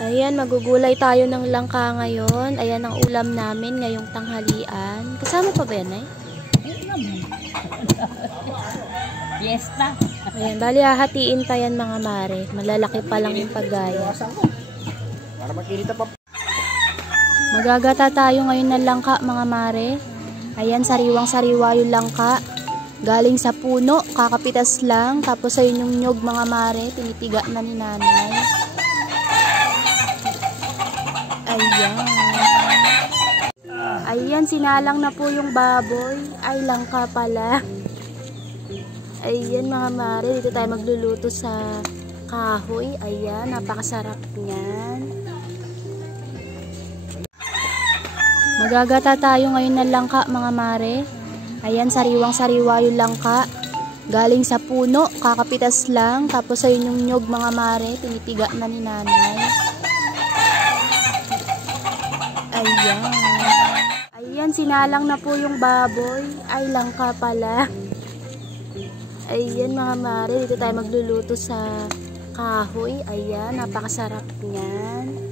Ayan, magugulay tayo ng langka ngayon. Ayan ang ulam namin ngayong tanghalian. Kasama pa ba yan, eh? Fiesta. Ayan, bali hahatiin pa yan mga mare. Malalaki pa lang yung paggaya. Para makikita pa. Magagata tayo ngayon ng langka mga mare. Ayan, sariwang-sariwa yung langka. Galing sa puno, kakapitas lang. Tapos ayun yung nyog mga mare. Tinitiga na ni nanay. Ayan. Ayan, sinalang na po yung baboy. Ay, langka pala. Ayan mga mare, dito tayo magluluto sa kahoy. Ayan, napakasarap niyan. Magagata tayo ngayon ng langka mga mare. Ayan, sariwang-sariwa yung langka. Galing sa puno, kakapitas lang. Tapos ayun yung nyog mga mare, tinitiga na ni nanay. Ayan. Ayan, sinalang na po yung baboy. Ay, langka pala. Ayan mga mare, dito tayo magluluto sa kahoy. Ayan, napakasarap niyan.